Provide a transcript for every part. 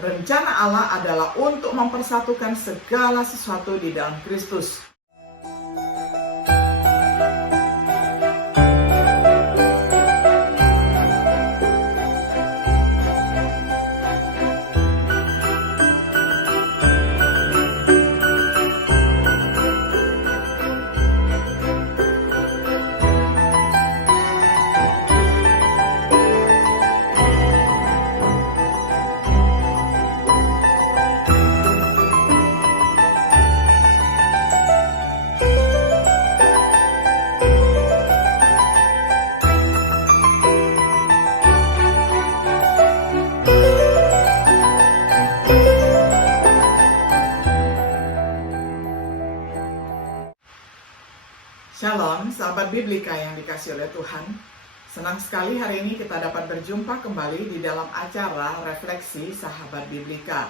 Rencana Allah adalah untuk mempersatukan segala sesuatu di dalam Kristus. Shalom, sahabat Biblika yang dikasih oleh Tuhan. Senang sekali hari ini kita dapat berjumpa kembali di dalam acara Refleksi Sahabat Biblika.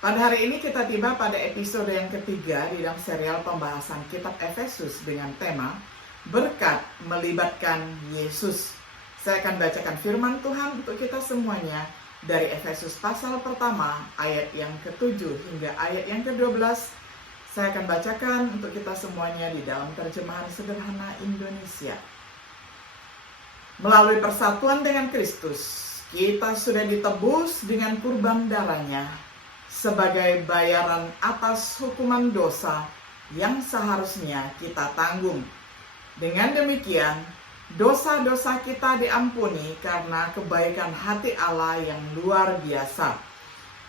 Pada hari ini kita tiba pada episode yang ketiga di dalam serial pembahasan kitab Efesus dengan tema Berkat Melibatkan Yesus. Saya akan bacakan firman Tuhan untuk kita semuanya dari Efesus pasal pertama ayat yang ke-7 hingga ayat yang ke-12. Saya akan bacakan untuk kita semuanya di dalam terjemahan sederhana Indonesia. Melalui persatuan dengan Kristus, kita sudah ditebus dengan kurban darahnya sebagai bayaran atas hukuman dosa yang seharusnya kita tanggung. Dengan demikian, dosa-dosa kita diampuni karena kebaikan hati Allah yang luar biasa.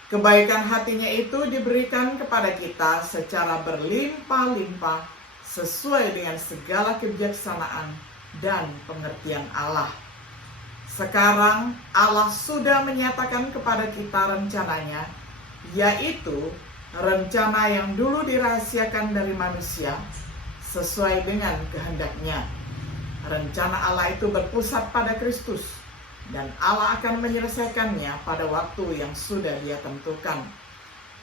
Kebaikan hatinya itu diberikan kepada kita secara berlimpah-limpah sesuai dengan segala kebijaksanaan dan pengertian Allah. Sekarang Allah sudah menyatakan kepada kita rencananya, yaitu rencana yang dulu dirahasiakan dari manusia sesuai dengan kehendaknya. Rencana Allah itu berpusat pada Kristus, dan Allah akan menyelesaikannya pada waktu yang sudah Dia tentukan.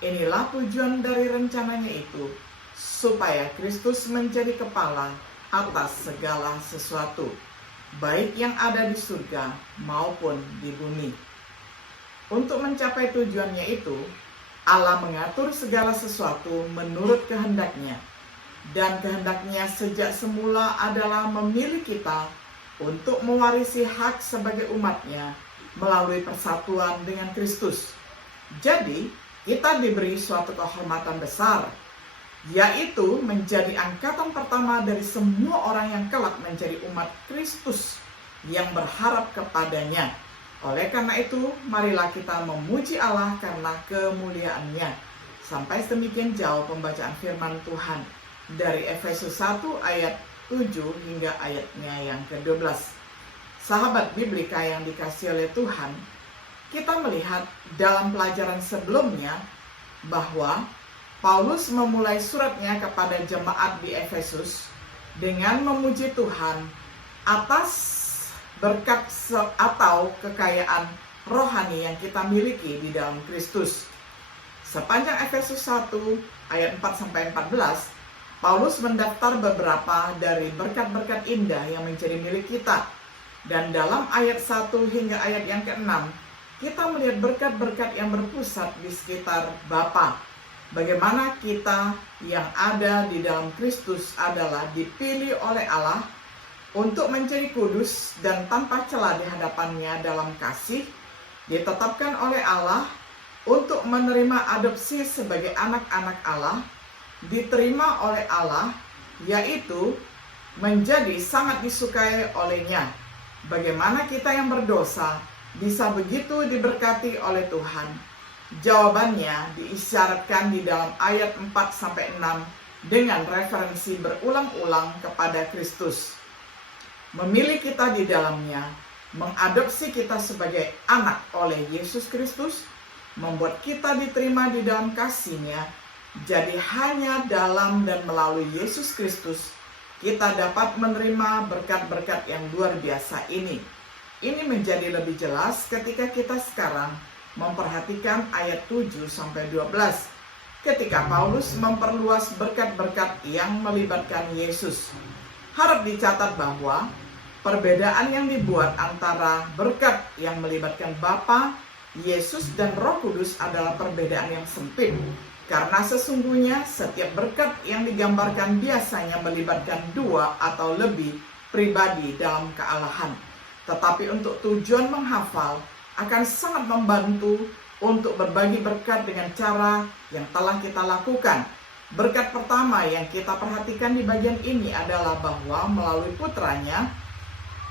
Inilah tujuan dari rencananya itu, supaya Kristus menjadi kepala atas segala sesuatu, baik yang ada di surga maupun di bumi. Untuk mencapai tujuannya itu, Allah mengatur segala sesuatu menurut kehendaknya, dan kehendaknya sejak semula adalah memilih kita untuk mewarisi hak sebagai umatnya melalui persatuan dengan Kristus. Jadi, kita diberi suatu kehormatan besar, yaitu menjadi angkatan pertama dari semua orang yang kelak menjadi umat Kristus yang berharap kepadanya. Oleh karena itu, marilah kita memuji Allah karena kemuliaan-Nya. Sampai sedemikian jauh pembacaan firman Tuhan dari Efesus 1 ayat 7 hingga ayatnya yang ke-12. Sahabat Biblika yang dikasih oleh Tuhan, kita melihat dalam pelajaran sebelumnya bahwa Paulus memulai suratnya kepada jemaat di Efesus dengan memuji Tuhan atas berkat atau kekayaan rohani yang kita miliki di dalam Kristus. Sepanjang Efesus 1 ayat 4-14, Paulus mendaftar beberapa dari berkat-berkat indah yang menjadi milik kita. Dan dalam ayat 1 hingga ayat yang ke-6, kita melihat berkat-berkat yang berpusat di sekitar Bapa. Bagaimana kita yang ada di dalam Kristus adalah dipilih oleh Allah untuk menjadi kudus dan tanpa celah di hadapannya dalam kasih, ditetapkan oleh Allah untuk menerima adopsi sebagai anak-anak Allah, diterima oleh Allah, yaitu menjadi sangat disukai olehnya. Bagaimana kita yang berdosa bisa begitu diberkati oleh Tuhan? Jawabannya diisyaratkan di dalam ayat 4-6 dengan referensi berulang-ulang kepada Kristus. Memilih kita di dalamnya, mengadopsi kita sebagai anak oleh Yesus Kristus, membuat kita diterima di dalam kasih-Nya. Jadi hanya dalam dan melalui Yesus Kristus kita dapat menerima berkat-berkat yang luar biasa ini. Ini menjadi lebih jelas ketika kita sekarang memperhatikan ayat 7-12. Ketika Paulus memperluas berkat-berkat yang melibatkan Yesus. Harap dicatat bahwa perbedaan yang dibuat antara berkat yang melibatkan Bapa Yesus dan Roh Kudus adalah perbedaan yang sempit, karena sesungguhnya setiap berkat yang digambarkan biasanya melibatkan dua atau lebih pribadi dalam kealahan. Tetapi untuk tujuan menghafal akan sangat membantu untuk berbagi berkat dengan cara yang telah kita lakukan. Berkat pertama yang kita perhatikan di bagian ini adalah bahwa melalui putranya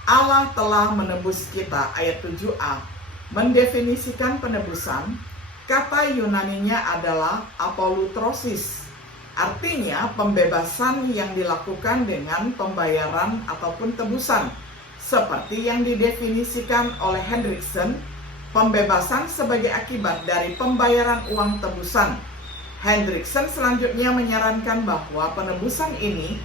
Allah telah menebus kita. Ayat 7a mendefinisikan penebusan. Kata Yunaninya adalah apolutrosis, artinya pembebasan yang dilakukan dengan pembayaran ataupun tebusan. Seperti yang didefinisikan oleh Hendriksen, pembebasan sebagai akibat dari pembayaran uang tebusan. Hendriksen selanjutnya menyarankan bahwa penebusan ini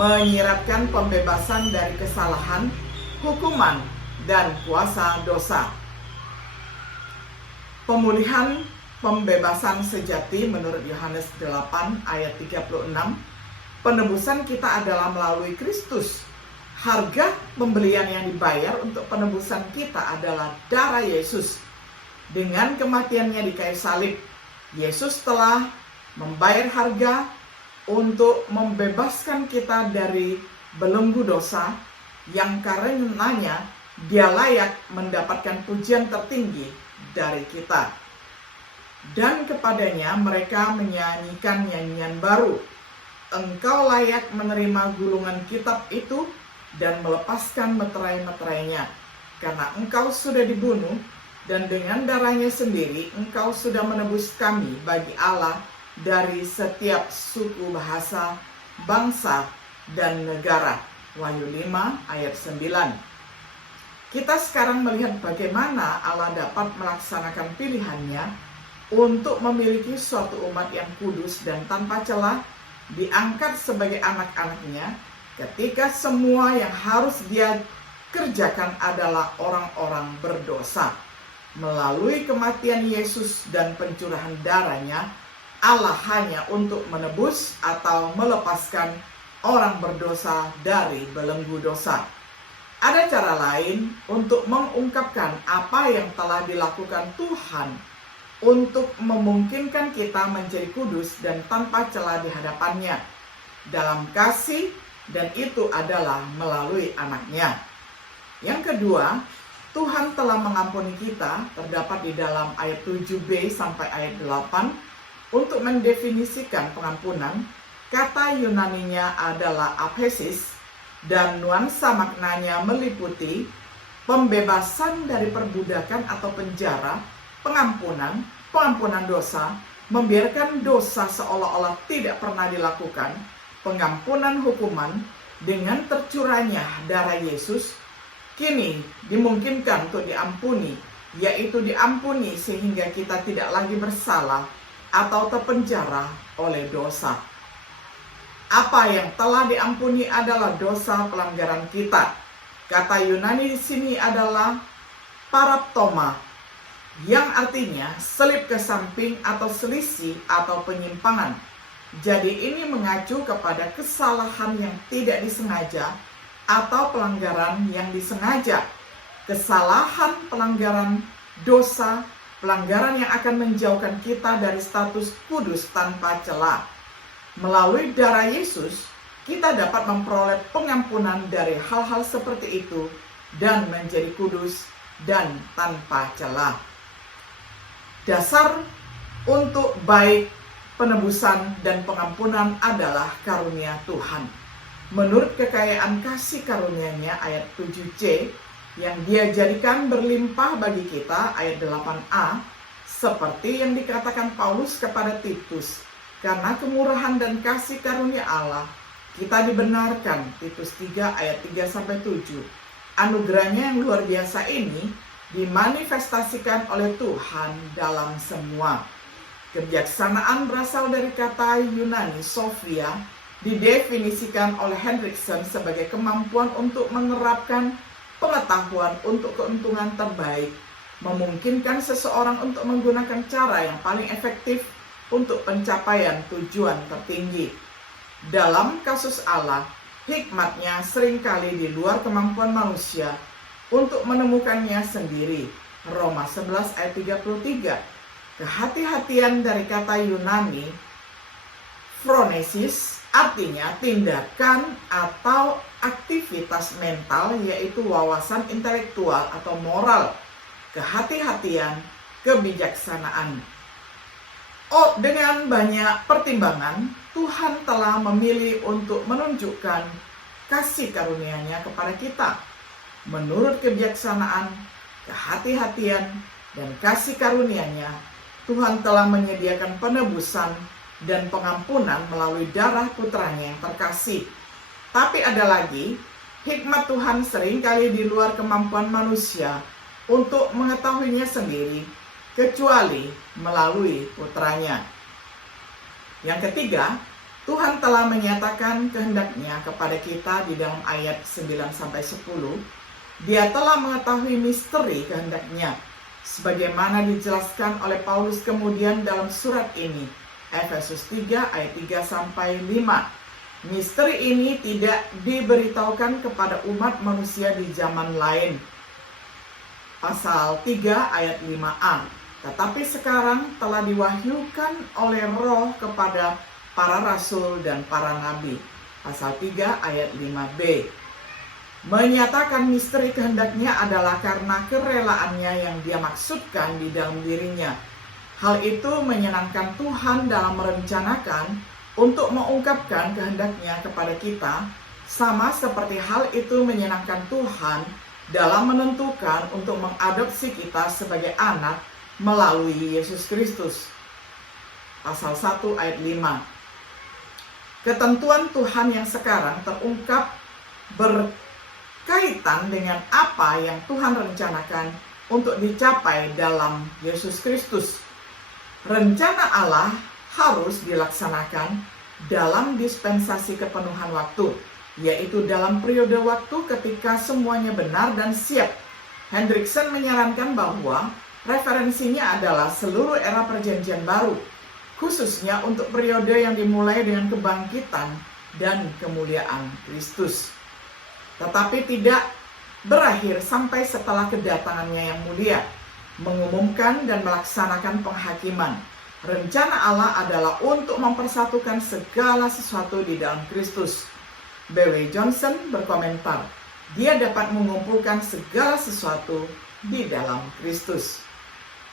menyiratkan pembebasan dari kesalahan, hukuman, dan kuasa dosa. Pemulihan pembebasan sejati menurut Yohanes 8 ayat 36, penebusan kita adalah melalui Kristus. Harga pembelian yang dibayar untuk penebusan kita adalah darah Yesus. Dengan kematiannya di kayu salib, Yesus telah membayar harga untuk membebaskan kita dari belenggu dosa, yang karenanya Dia layak mendapatkan pujian tertinggi dari kita. Dan kepadanya mereka menyanyikan nyanyian baru. Engkau layak menerima gulungan kitab itu dan melepaskan meterai-meterainya, karena engkau sudah dibunuh, dan dengan darahnya sendiri engkau sudah menebus kami bagi Allah dari setiap suku, bahasa, bangsa, dan negara. Wahyu 5 ayat 9. Kita sekarang melihat bagaimana Allah dapat melaksanakan pilihannya untuk memiliki suatu umat yang kudus dan tanpa celah, diangkat sebagai anak-anaknya, ketika semua yang harus Dia kerjakan adalah orang-orang berdosa. Melalui kematian Yesus dan pencurahan darahnya, Allah hanya untuk menebus atau melepaskan orang berdosa dari belenggu dosa. Ada cara lain untuk mengungkapkan apa yang telah dilakukan Tuhan untuk memungkinkan kita menjadi kudus dan tanpa celah di hadapannya dalam kasih, dan itu adalah melalui anaknya. Yang kedua, Tuhan telah mengampuni kita, terdapat di dalam ayat 7b sampai ayat 8. Untuk mendefinisikan pengampunan, kata Yunaninya adalah aphesis, dan nuansa maknanya meliputi pembebasan dari perbudakan atau penjara, pengampunan dosa, membiarkan dosa seolah-olah tidak pernah dilakukan, pengampunan hukuman. Dengan tercurahnya darah Yesus, kini dimungkinkan untuk diampuni, yaitu diampuni sehingga kita tidak lagi bersalah atau terpenjara oleh dosa. Apa yang telah diampuni adalah dosa pelanggaran kita. Kata Yunani di sini adalah paraptoma, yang artinya selip ke samping atau selisih atau penyimpangan. Jadi ini mengacu kepada kesalahan yang tidak disengaja atau pelanggaran yang disengaja. Kesalahan, pelanggaran, dosa, pelanggaran yang akan menjauhkan kita dari status kudus tanpa celah. Melalui darah Yesus, kita dapat memperoleh pengampunan dari hal-hal seperti itu dan menjadi kudus dan tanpa celah. Dasar untuk baik penebusan dan pengampunan adalah karunia Tuhan. Menurut kekayaan kasih karunia-Nya ayat 7c, yang Dia jadikan berlimpah bagi kita ayat 8a, seperti yang dikatakan Paulus kepada Titus, karena kemurahan dan kasih karunia Allah, kita dibenarkan. Titus 3 ayat 3-7. Anugerahnya yang luar biasa ini dimanifestasikan oleh Tuhan dalam semua. Kebijaksanaan berasal dari kata Yunani Sophia, didefinisikan oleh Hendriksen sebagai kemampuan untuk menerapkan pengetahuan untuk keuntungan terbaik, memungkinkan seseorang untuk menggunakan cara yang paling efektif untuk pencapaian tujuan tertinggi. Dalam kasus Allah, hikmatnya seringkali di luar kemampuan manusia untuk menemukannya sendiri. Roma 11 ayat 33. Kehati-hatian dari kata Yunani phronesis artinya tindakan atau aktivitas mental, yaitu wawasan intelektual atau moral, kehati-hatian, kebijaksanaan. Oh, dengan banyak pertimbangan, Tuhan telah memilih untuk menunjukkan kasih karunia-Nya kepada kita. Menurut kebijaksanaan, kehati-hatian, dan kasih karunia-Nya, Tuhan telah menyediakan penebusan dan pengampunan melalui darah putranya yang terkasih. Tapi ada lagi, hikmat Tuhan seringkali di luar kemampuan manusia untuk mengetahuinya sendiri, kecuali melalui putranya. Yang ketiga, Tuhan telah menyatakan kehendak-Nya kepada kita di dalam ayat 9-10. Dia telah mengetahui misteri kehendak-Nya, sebagaimana dijelaskan oleh Paulus kemudian dalam surat ini, Efesus 3 ayat 3-5. Misteri ini tidak diberitahukan kepada umat manusia di zaman lain, pasal 3 ayat 5a. Tetapi sekarang telah diwahyukan oleh Roh kepada para rasul dan para nabi, pasal 3 ayat 5b. Menyatakan misteri kehendak-Nya adalah karena kerelaannya yang Dia maksudkan di dalam dirinya. Hal itu menyenangkan Tuhan dalam merencanakan untuk mengungkapkan kehendak-Nya kepada kita, sama seperti hal itu menyenangkan Tuhan dalam menentukan untuk mengadopsi kita sebagai anak melalui Yesus Kristus. Pasal 1 ayat 5. Ketentuan Tuhan yang sekarang terungkap berkaitan dengan apa yang Tuhan rencanakan untuk dicapai dalam Yesus Kristus. Rencana Allah harus dilaksanakan dalam dispensasi kepenuhan waktu, yaitu dalam periode waktu ketika semuanya benar dan siap. Hendriksen menyarankan bahwa referensinya adalah seluruh era perjanjian baru, khususnya untuk periode yang dimulai dengan kebangkitan dan kemuliaan Kristus. Tetapi tidak berakhir sampai setelah kedatangannya yang mulia, mengumumkan dan melaksanakan penghakiman. Rencana Allah adalah untuk mempersatukan segala sesuatu di dalam Kristus. B.W. Johnson berkomentar, dia dapat mengumpulkan segala sesuatu di dalam Kristus.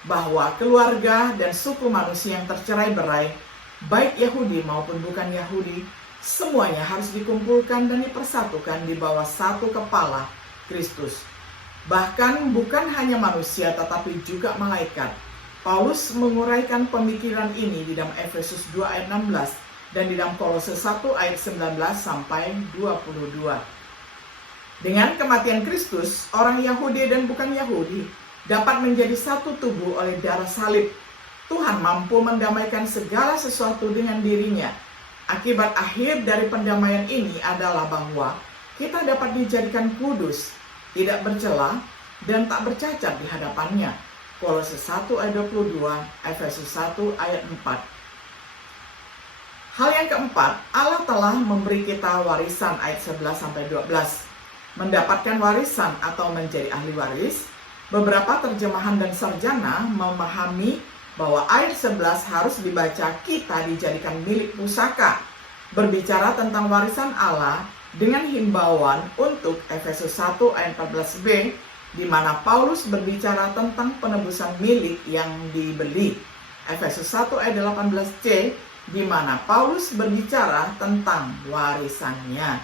Bahwa keluarga dan suku manusia yang tercerai-berai, baik Yahudi maupun bukan Yahudi, semuanya harus dikumpulkan dan dipersatukan di bawah satu kepala, Kristus. Bahkan bukan hanya manusia tetapi juga malaikat. Paulus menguraikan pemikiran ini di dalam Efesus 2 ayat 16 dan di dalam Kolose 1 ayat 19-22. Dengan kematian Kristus, orang Yahudi dan bukan Yahudi dapat menjadi satu tubuh oleh darah salib. Tuhan mampu mendamaikan segala sesuatu dengan dirinya. Akibat akhir dari pendamaian ini adalah bahwa kita dapat dijadikan kudus, tidak bercela, dan tak bercacat di hadapannya. Kolose 1 ayat 22, Efesus 1 ayat 4. Hal yang keempat, Allah telah memberi kita warisan ayat 11-12. Mendapatkan warisan atau menjadi ahli waris, beberapa terjemahan dan sarjana memahami bahwa ayat 11 harus dibaca kita dijadikan milik pusaka, berbicara tentang warisan Allah dengan himbauan untuk Efesus 1 ayat 14b, di mana Paulus berbicara tentang penebusan milik yang dibeli. Efesus 1 ayat 18c, di mana Paulus berbicara tentang warisannya.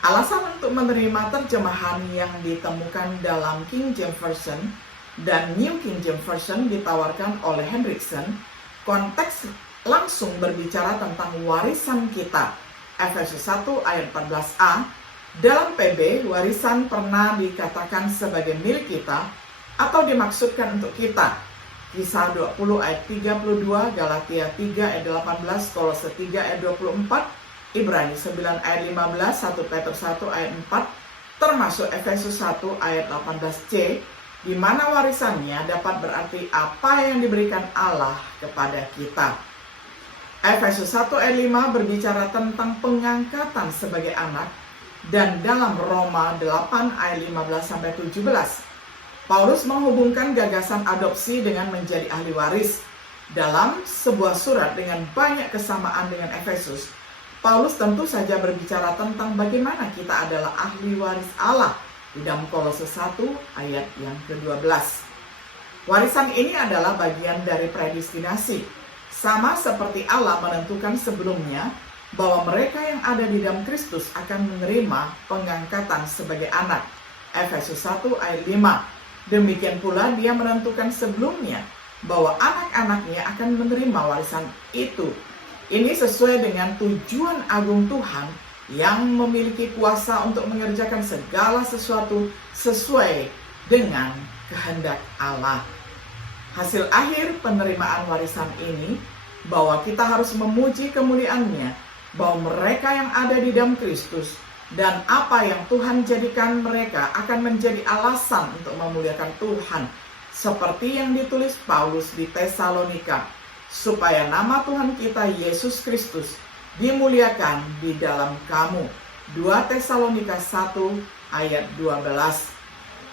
Alasan untuk menerima terjemahan yang ditemukan dalam King James Version dan New King James Version ditawarkan oleh Hendriksen, konteks langsung berbicara tentang warisan kita. Efesus 1 ayat 14a, dalam PB, warisan pernah dikatakan sebagai milik kita atau dimaksudkan untuk kita. Kisah 20 ayat 32, Galatia 3 ayat 18, Kolose 3 ayat 24, Ibrani 9 ayat 15, 1 Petrus 1 ayat 4, termasuk Efesus 1 ayat 18c, di mana warisannya dapat berarti apa yang diberikan Allah kepada kita. Efesus 1 ayat 5 berbicara tentang pengangkatan sebagai anak, dan dalam Roma 8 ayat 15-17, Paulus menghubungkan gagasan adopsi dengan menjadi ahli waris. Dalam sebuah surat dengan banyak kesamaan dengan Efesus, Paulus tentu saja berbicara tentang bagaimana kita adalah ahli waris Allah di dalam Kolose 1 ayat yang ke-12. Warisan ini adalah bagian dari predestinasi, sama seperti Allah menentukan sebelumnya bahwa mereka yang ada di dalam Kristus akan menerima pengangkatan sebagai anak. Efesus 1 ayat 5. Demikian pula dia menentukan sebelumnya bahwa anak-anaknya akan menerima warisan itu. Ini sesuai dengan tujuan agung Tuhan yang memiliki kuasa untuk mengerjakan segala sesuatu sesuai dengan kehendak Allah. Hasil akhir penerimaan warisan ini bahwa kita harus memuji kemuliaan-Nya, bahwa mereka yang ada di dalam Kristus dan apa yang Tuhan jadikan mereka akan menjadi alasan untuk memuliakan Tuhan. Seperti yang ditulis Paulus di Tesalonika, supaya nama Tuhan kita Yesus Kristus dimuliakan di dalam kamu. 2 Tesalonika 1 ayat 12.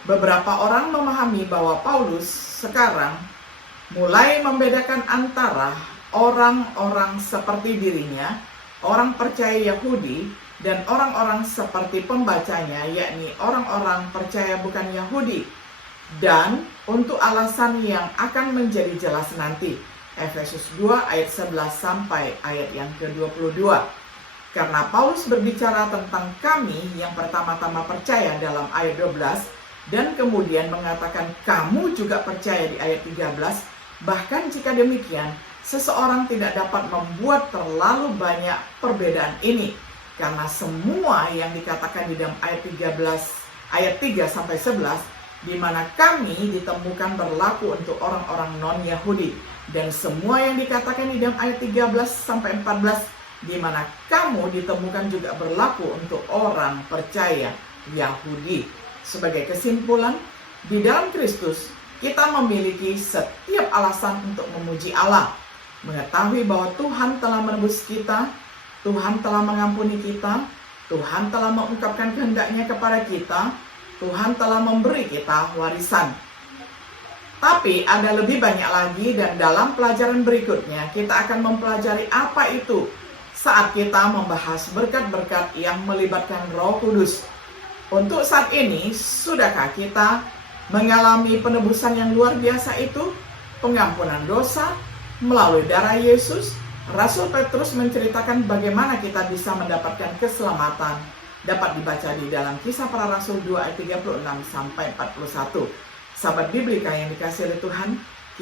Beberapa orang memahami bahwa Paulus sekarang mulai membedakan antara orang-orang seperti dirinya, orang percaya Yahudi, dan orang-orang seperti pembacanya, yakni orang-orang percaya bukan Yahudi. Dan untuk alasan yang akan menjadi jelas nanti, Efesus 2 ayat 11 sampai ayat yang ke-22. Karena Paulus berbicara tentang kami yang pertama-tama percaya dalam ayat 12, dan kemudian mengatakan kamu juga percaya di ayat 13, bahkan jika demikian, seseorang tidak dapat membuat terlalu banyak perbedaan ini. Karena semua yang dikatakan di dalam ayat 13, ayat 3 sampai 11, di mana kami ditemukan berlaku untuk orang-orang non-Yahudi. Dan semua yang dikatakan di dalam ayat 13 sampai 14, di mana kamu ditemukan juga berlaku untuk orang percaya Yahudi. Sebagai kesimpulan, di dalam Kristus, kita memiliki setiap alasan untuk memuji Allah. Mengetahui bahwa Tuhan telah menebus kita, Tuhan telah mengampuni kita, Tuhan telah mengungkapkan kehendak-Nya kepada kita, Tuhan telah memberi kita warisan. Tapi ada lebih banyak lagi, dan dalam pelajaran berikutnya kita akan mempelajari apa itu saat kita membahas berkat-berkat yang melibatkan Roh Kudus. Untuk saat ini, sudahkah kita mengalami penebusan yang luar biasa itu? Pengampunan dosa melalui darah Yesus. Rasul Petrus menceritakan bagaimana kita bisa mendapatkan keselamatan. Dapat dibaca di dalam Kisah Para Rasul 2 ayat 36 sampai 41. Sahabat Biblika yang dikasihi oleh Tuhan,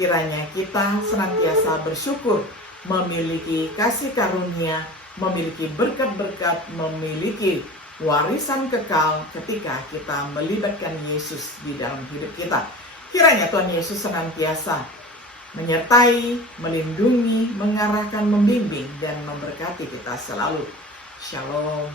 kiranya kita senantiasa bersyukur memiliki kasih karunia, memiliki berkat-berkat, memiliki warisan kekal ketika kita melibatkan Yesus di dalam hidup kita. Kiranya Tuhan Yesus senantiasa menyertai, melindungi, mengarahkan, membimbing, dan memberkati kita selalu. Shalom.